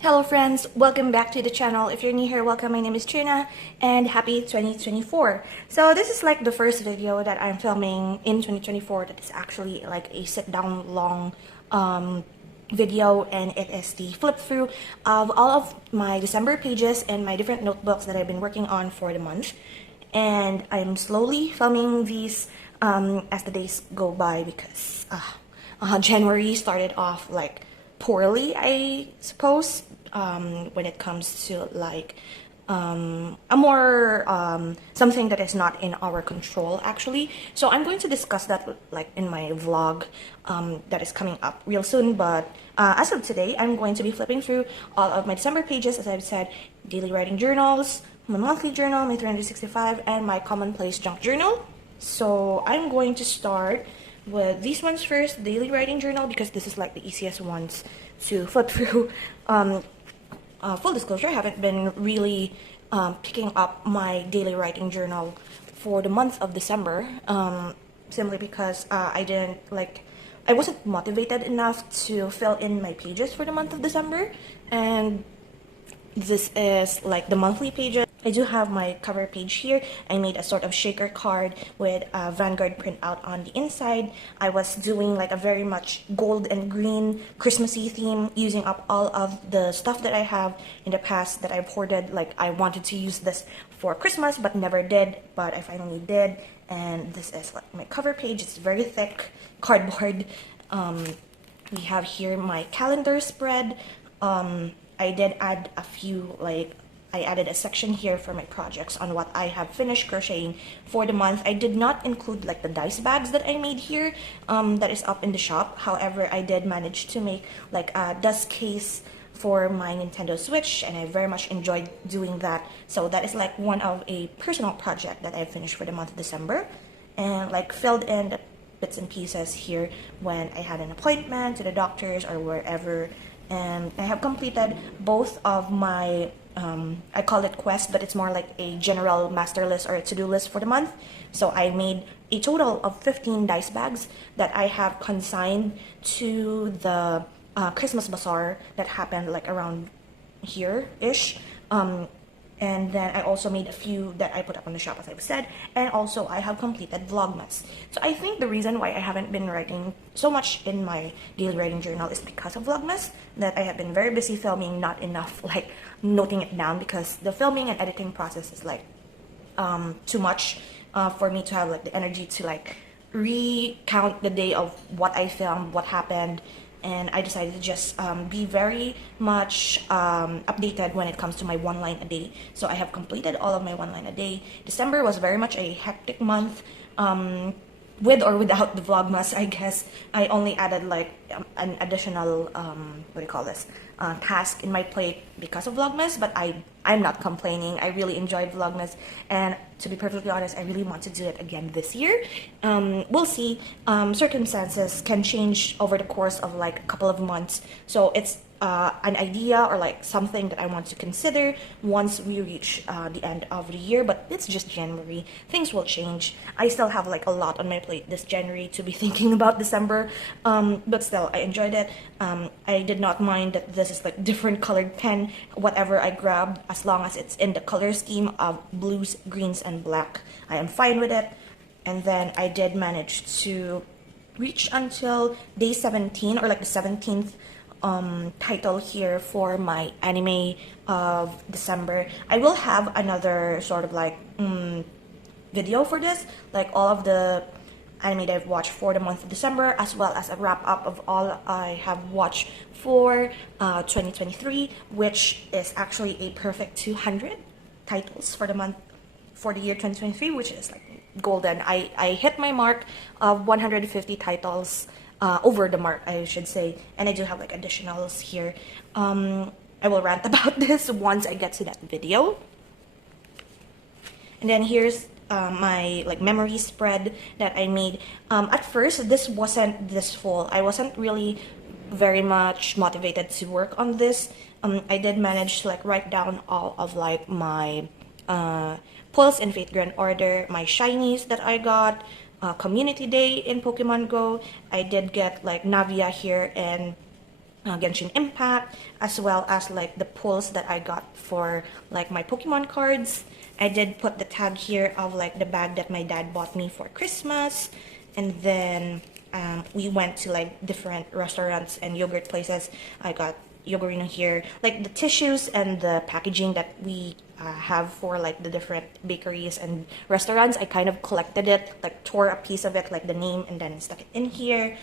Hello friends, welcome back to the channel. If you're new here, welcome. My name is Trina and happy 2024. So this is like the first video that I'm filming in 2024 that is actually like a sit down long video, and it is the flip through of all of my December pages and my different notebooks that I've been working on for the month. And I'm slowly filming these as the days go by because January started off like poorly, I suppose, when it comes to like a more something that is not in our control actually. So I'm going to discuss that like in my vlog that is coming up real soon, but as of today I'm going to be flipping through all of my December pages, as I've said, daily writing journals, my monthly journal, my 365, and my commonplace junk journal. So I'm going to start with these ones first, daily writing journal, because this is like the easiest ones to flip through. Full disclosure, I haven't been really picking up my daily writing journal for the month of December, simply because I wasn't motivated enough to fill in my pages for the month of December, and this is like the monthly pages. I do have my cover page here. I made a sort of shaker card with a Vanguard printout on the inside. I was doing like a very much gold and green Christmassy theme, using up all of the stuff that I have in the past that I've hoarded. Like I wanted to use this for Christmas but never did, but I finally did. And this is like my cover page. It's very thick cardboard. We have here my calendar spread. I did add a few, like I added a section here for my projects on what I have finished crocheting for the month. I did not include like the dice bags that I made here, that is up in the shop. However, I did manage to make like a dust case for my Nintendo Switch, and I very much enjoyed doing that. So that is like one of a personal project that I finished for the month of December, and like filled in the bits and pieces here when I had an appointment to the doctors or wherever. And I have completed both of my I call it quest, but it's more like a general master list or a to-do list for the month. So I made a total of 15 dice bags that I have consigned to the Christmas bazaar that happened like around here-ish. And then I also made a few that I put up on the shop, as I've said, and also I have completed Vlogmas. So I think the reason why I haven't been writing so much in my daily writing journal is because of Vlogmas, that I have been very busy filming, not enough like noting it down, because the filming and editing process is like too much for me to have like the energy to like recount the day of what I filmed, what happened. And I decided to just be very much updated when it comes to my one line a day. So I have completed all of my one line a day. December was very much a hectic month, with or without the Vlogmas, I guess. I only added like an additional what do you call this, task in my plate because of Vlogmas, but I'm not complaining. I really enjoyed Vlogmas, and to be perfectly honest, I really want to do it again this year. We'll see. Circumstances can change over the course of like a couple of months, so it's an idea or like something that I want to consider once we reach the end of the year. But it's just January, things will change. I still have like a lot on my plate this January to be thinking about December, but still I enjoyed it. I did not mind that this is like different colored pen, whatever I grabbed, as long as it's in the color scheme of blues, greens, and black, I am fine with it. And then I did manage to reach until day 17, or like the 17th title here for my anime of December. I will have another sort of like video for this, like all of the anime that I've watched for the month of December, as well as a wrap up of all I have watched for 2023, which is actually a perfect 200 titles for the month, for the year 2023, which is like golden. I hit my mark of 150 titles, over the mark, I should say, and I do have like additionals here. I will rant about this once I get to that video. And then here's my like memory spread that I made. At first, this wasn't this full. I wasn't really very much motivated to work on this. I did manage to like write down all of like my pulls in Fate Grand Order, my shinies that I got, Community Day in Pokemon Go. I did get like Navia here and Genshin Impact, as well as like the pulls that I got for like my Pokemon cards. I did put the tag here of like the bag that my dad bought me for Christmas, and then we went to like different restaurants and yogurt places. I got Yogurino here, like the tissues and the packaging that we have for like the different bakeries and restaurants. I kind of collected it, like tore a piece of it, like the name, and then stuck it in here.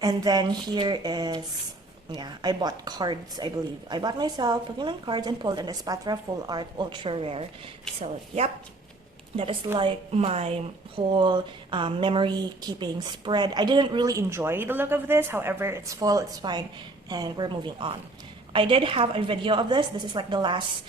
And then here is, yeah, I bought cards, I believe. I bought myself Pokemon cards and pulled an Espatra Full Art Ultra Rare. So, yep. That is like my whole memory keeping spread. I didn't really enjoy the look of this. However, it's full, it's fine, and we're moving on. I did have a video of this. This is like the last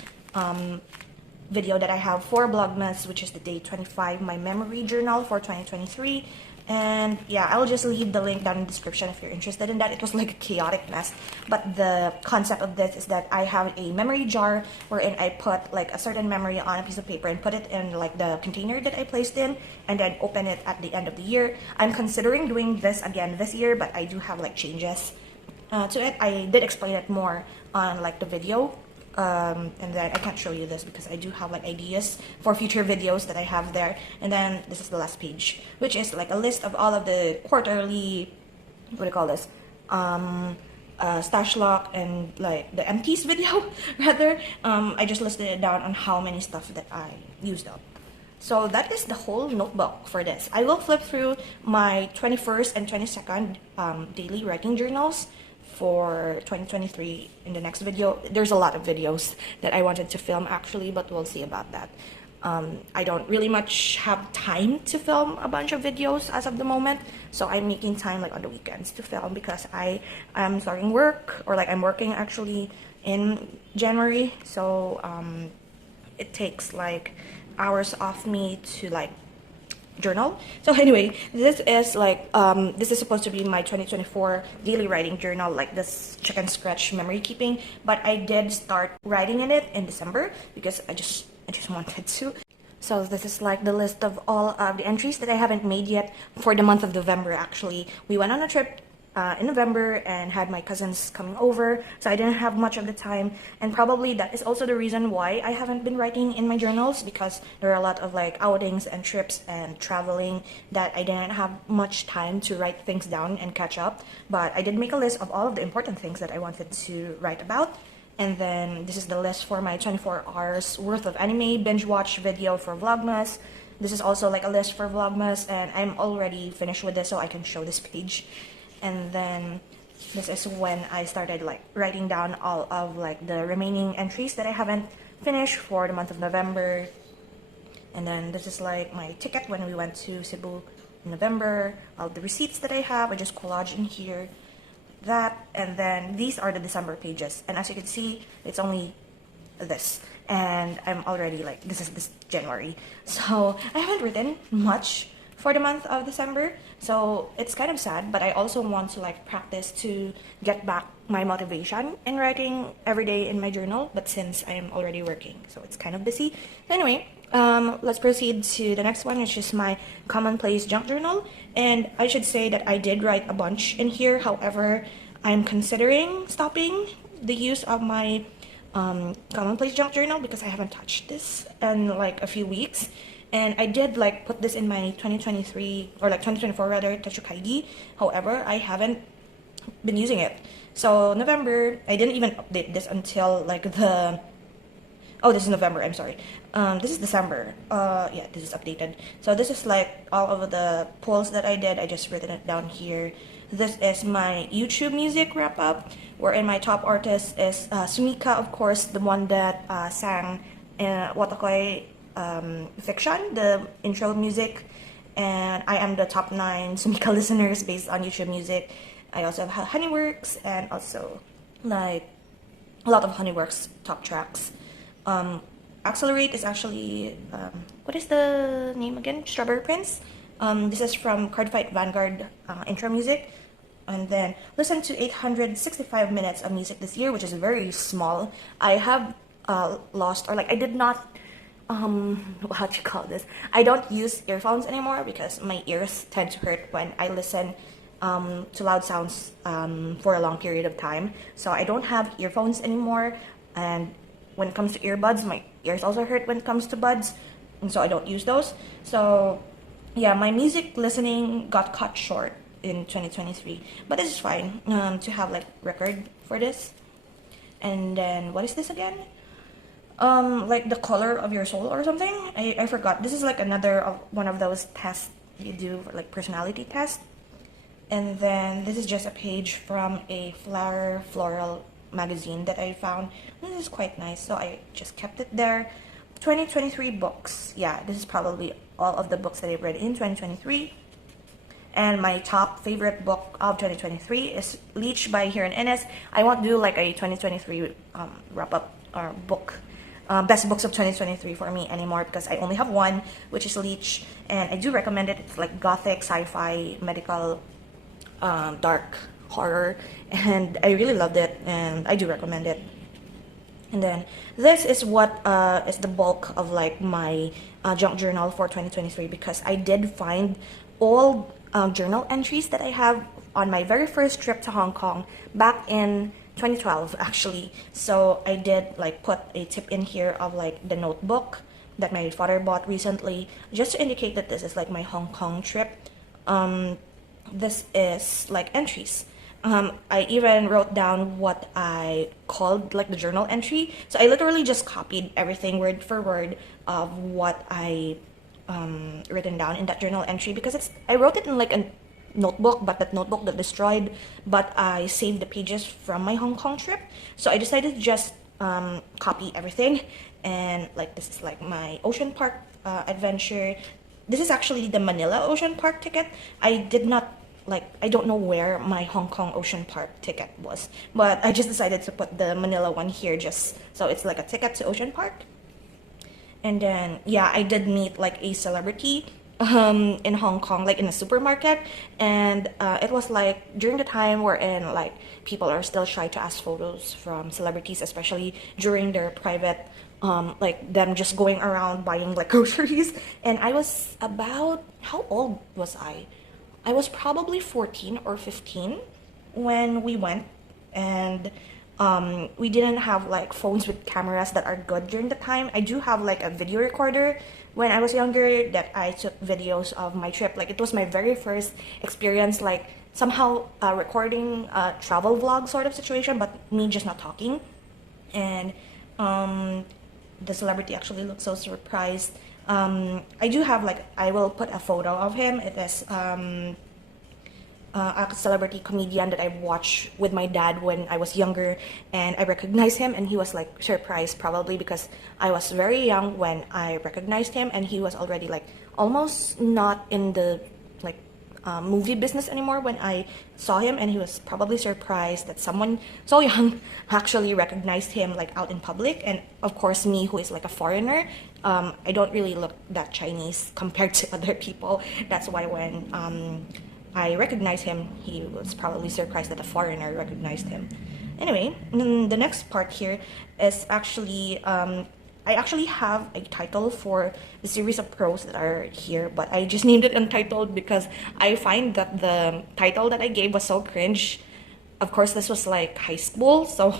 video that I have for Vlogmas, which is the day 25, my memory journal for 2023. And yeah, I'll just leave the link down in the description if you're interested in that. It was like a chaotic mess, but the concept of this is that I have a memory jar wherein I put like a certain memory on a piece of paper and put it in like the container that I placed in, and then open it at the end of the year. I'm considering doing this again this year, but I do have like changes to it. I did explain it more on like the video. And then I can't show you this because I do have like ideas for future videos that I have there. And then this is the last page, which is like a list of all of the quarterly, what do you call this, stash lock and like the empties video rather. I just listed it down on how many stuff that I used up. So that is the whole notebook for this. I will flip through my 21st and 22nd daily writing journals for 2023 in the next video. There's a lot of videos that I wanted to film actually, but we'll see about that. I don't really much have time to film a bunch of videos as of the moment, so I'm making time like on the weekends to film because I am starting work, or like I'm working actually in January, so it takes like hours off me to like journal. So anyway, this is like this is supposed to be my 2024 daily writing journal, like this chicken scratch memory keeping, but I did start writing in it in December because I just wanted to. So this is like the list of all of the entries that I haven't made yet for the month of November. Actually, we went on a trip in November and had my cousins coming over, so I didn't have much of the time, and probably that is also the reason why I haven't been writing in my journals, because there are a lot of like outings and trips and traveling that I didn't have much time to write things down and catch up. But I did make a list of all of the important things that I wanted to write about. And then this is the list for my 24 hours worth of anime binge watch video for Vlogmas. This is also like a list for Vlogmas, and I'm already finished with this, so I can show this page. And then this is when I started like writing down all of like the remaining entries that I haven't finished for the month of November. And then this is like my ticket when we went to Cebu in November, all the receipts that I have, I just collage in here, that. And then these are the December pages, and as you can see, it's only this, and I'm already like, this is this January, so I haven't written much for the month of December, so it's kind of sad, but I also want to like practice to get back my motivation in writing every day in my journal, but since I'm already working, so it's kind of busy. Anyway, let's proceed to the next one, which is my commonplace junk journal. And I should say that I did write a bunch in here. However, I'm considering stopping the use of my commonplace junk journal because I haven't touched this in like a few weeks. And I did like put this in my 2023 or like 2024 rather, TECHOU KAIGI. However, I haven't been using it. So November, I didn't even update this until like the, oh, this is November, I'm sorry. This is December. Yeah, this is updated. So this is like all of the polls that I did. I just written it down here. This is my YouTube music wrap up, wherein my top artist is Sumika, of course, the one that sang Watakoy Fiction, the intro music. And I am the top 9 Sumika listeners based on YouTube music. I also have Honeyworks and also like a lot of Honeyworks top tracks. Accelerate is actually, what is the name again? Strawberry Prince. This is from Cardfight Vanguard intro music. And then listen to 865 minutes of music this year, which is very small. I have lost, or like I did not, how do you call this? I don't use earphones anymore because my ears tend to hurt when I listen to loud sounds for a long period of time. So I don't have earphones anymore, and when it comes to earbuds, my ears also hurt when it comes to buds, and so I don't use those. So yeah, my music listening got cut short in 2023, but this is fine to have like record for this. And then what is this again? Like the color of your soul or something. I forgot. This is like another of one of those tests you do for like personality test. And then this is just a page from a floral magazine that I found. This is quite nice, so I just kept it there. 2023 books. Yeah, this is probably all of the books that I've read in 2023. And my top favorite book of 2023 is Leech by Hiran Enes. I won't do like a 2023 wrap-up or book, best books of 2023 for me anymore, because I only have one, which is Leech, and I do recommend it. It's like gothic, sci-fi, medical, dark horror, and I really loved it, and I do recommend it. And then this is what is the bulk of like my junk journal for 2023, because I did find all journal entries that I have on my very first trip to Hong Kong back in 2012 actually. So I did like put a tip in here of like the notebook that my father bought recently, just to indicate that this is like my Hong Kong trip. This is like entries. I even wrote down what I called like the journal entry. So I literally just copied everything word for word of what I written down in that journal entry, because I wrote it in like a notebook, but that notebook got destroyed, but I saved the pages from my Hong Kong trip. So I decided to just copy everything. And like this is like my ocean park adventure. This is actually the Manila Ocean Park ticket. I don't know where my Hong Kong Ocean Park ticket was, but I just decided to put the Manila one here just so it's like a ticket to Ocean Park. And then yeah, I did meet like a celebrity in Hong Kong, like in a supermarket, and it was like during the time wherein like people are still shy to ask photos from celebrities, especially during their private like them just going around buying like groceries. And I was about, how old was I? I was probably 14 or 15 when we went, and we didn't have like phones with cameras that are good during the time. I do have like a video recorder when I was younger that I took videos of my trip. Like it was my very first experience, like somehow recording a travel vlog sort of situation, but me just not talking. And the celebrity actually looked so surprised. I do have like, I will put a photo of him. It is a celebrity comedian that I watched with my dad when I was younger, and I recognized him, and he was like surprised, probably because I was very young when I recognized him, and he was already like almost not in the like movie business anymore when I saw him, and he was probably surprised that someone so young actually recognized him like out in public. And of course me, who is like a foreigner, I don't really look that Chinese compared to other people. That's why when I recognized him, he was probably surprised that a foreigner recognized him. Anyway, the next part here is actually I actually have a title for the series of prose that are here, but I just named it Untitled because I find that the title that I gave was so cringe. Of course, this was like high school, so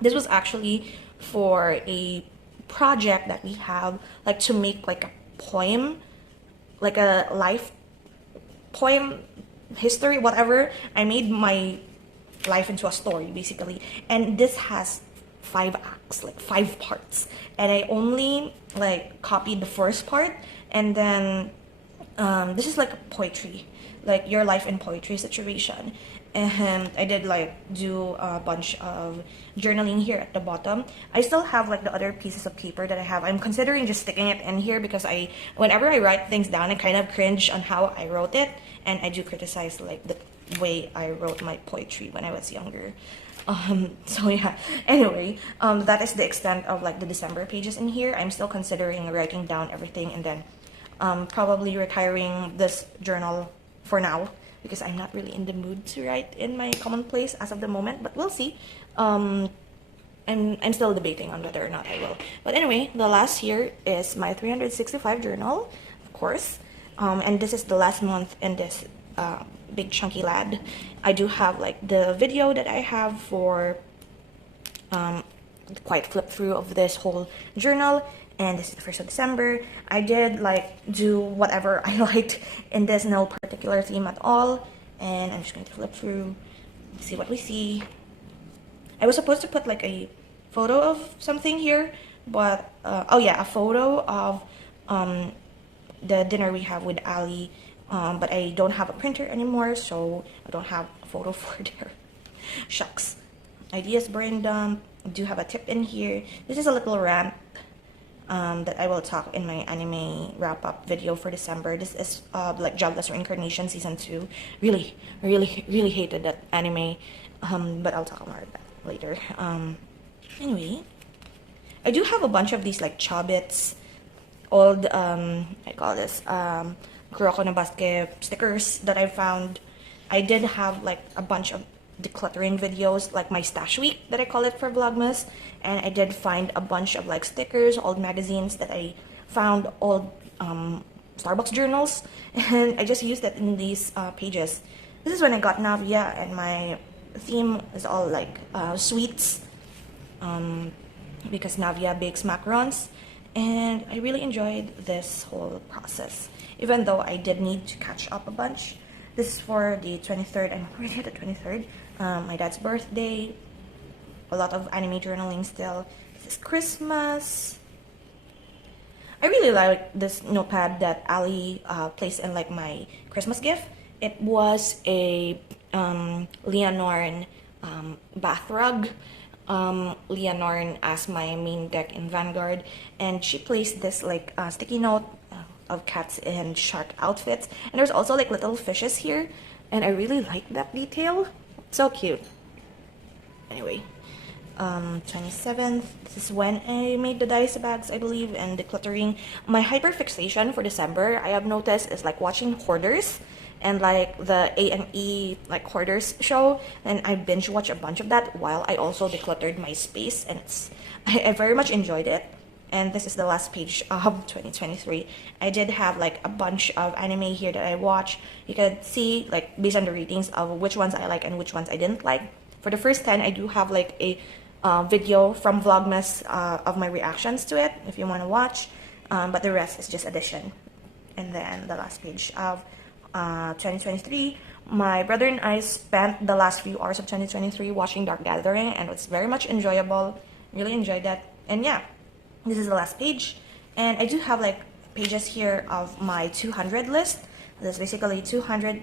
this was actually for a project that we have, like to make like a poem, like a life poem, history, whatever. I made my life into a story basically, and this has 5 acts, like 5 parts, and I only like copied the first part. And then this is like a poetry, like your life in poetry situation, and I did like do a bunch of journaling here at the bottom. I still have like the other pieces of paper that I have. I'm considering just sticking it in here because whenever I write things down, I kind of cringe on how I wrote it, and I do criticize like the way I wrote my poetry when I was younger. So yeah, anyway, that is the extent of like the December pages in here. I'm still considering writing down everything, and then probably retiring this journal for now because I'm not really in the mood to write in my commonplace as of the moment, but we'll see. I'm still debating on whether or not I will. But anyway, the last here is my 365 journal, of course, and this is the last month in this big chunky lad. I do have like the video that I have for quite flip through of this whole journal, and this is the 1st of December. I did like do whatever I liked in this, no particular theme at all, and I'm just going to flip through, see what we see. I was supposed to put like a photo of something here, but oh yeah, a photo of the dinner we have with Ali, but I don't have a printer anymore, so I don't have a photo for there. Shucks. Ideas brain dump. I do have a tip in here. This is a little rant that I will talk in my anime wrap-up video for December. This is like Jobless Reincarnation Season 2. Really hated that anime, but I'll talk more about that later. Anyway, I do have a bunch of these like Chobits, old, I call this, Kuroko no Basket stickers that I found. I did have like a bunch of decluttering videos, like my stash week that I call it for Vlogmas, and I did find a bunch of like stickers, old magazines that I found, old Starbucks journals, and I just used that in these pages. This is when I got Navia, and my theme is all like sweets, because Navia bakes macarons, and I really enjoyed this whole process, even though I did need to catch up a bunch. This is for the 23rd, I'm already at the 23rd, my dad's birthday. A lot of anime journaling still. This is Christmas. I really like this notepad that Ali placed in like my Christmas gift. It was a Leonore bath rug. Leonore as my main deck in Vanguard, and she placed this like sticky note of cats in shark outfits, and there's also like little fishes here, and I really like that detail. So cute. Anyway, 27th, this is when I made the dice bags, I believe, and decluttering. My hyperfixation for December, I have noticed, is like watching Hoarders and like the A&E like Hoarders show, and I binge watched a bunch of that while I also decluttered my space, and I very much enjoyed it. And this is the last page of 2023. I did have like a bunch of anime here that I watched. You can see like based on the ratings of which ones I like and which ones I didn't like. For the first 10, I do have like a video from Vlogmas of my reactions to it if you want to watch, but the rest is just addition. And then the last page of 2023, my brother and I spent the last few hours of 2023 watching Dark Gathering, and it's very much enjoyable. Really enjoyed that. And yeah, this is the last page, and I do have like pages here of my 200 list. This is basically 200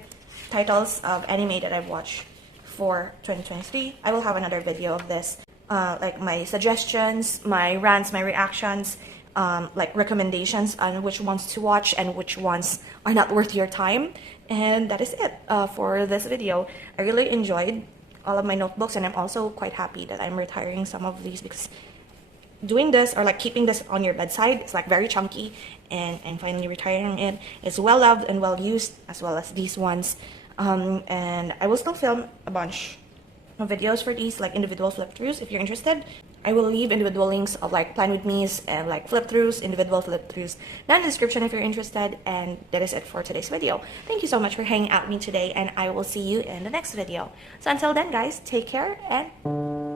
titles of anime that I've watched for 2023. I will have another video of this, like my suggestions, my rants, my reactions, like recommendations on which ones to watch and which ones are not worth your time. And that is it for this video. I really enjoyed all of my notebooks, and I'm also quite happy that I'm retiring some of these, because doing this or like keeping this on your bedside, it's like very chunky, and finally retiring it is well loved and well used, as well as these ones. And I will still film a bunch of videos for these, like individual flip throughs. If you're interested, I will leave individual links of like plan with me's and like flip throughs, individual flip throughs down in the description if you're interested. And that is it for today's video. Thank you so much for hanging out with me today, and I will see you in the next video. So until then, guys, take care and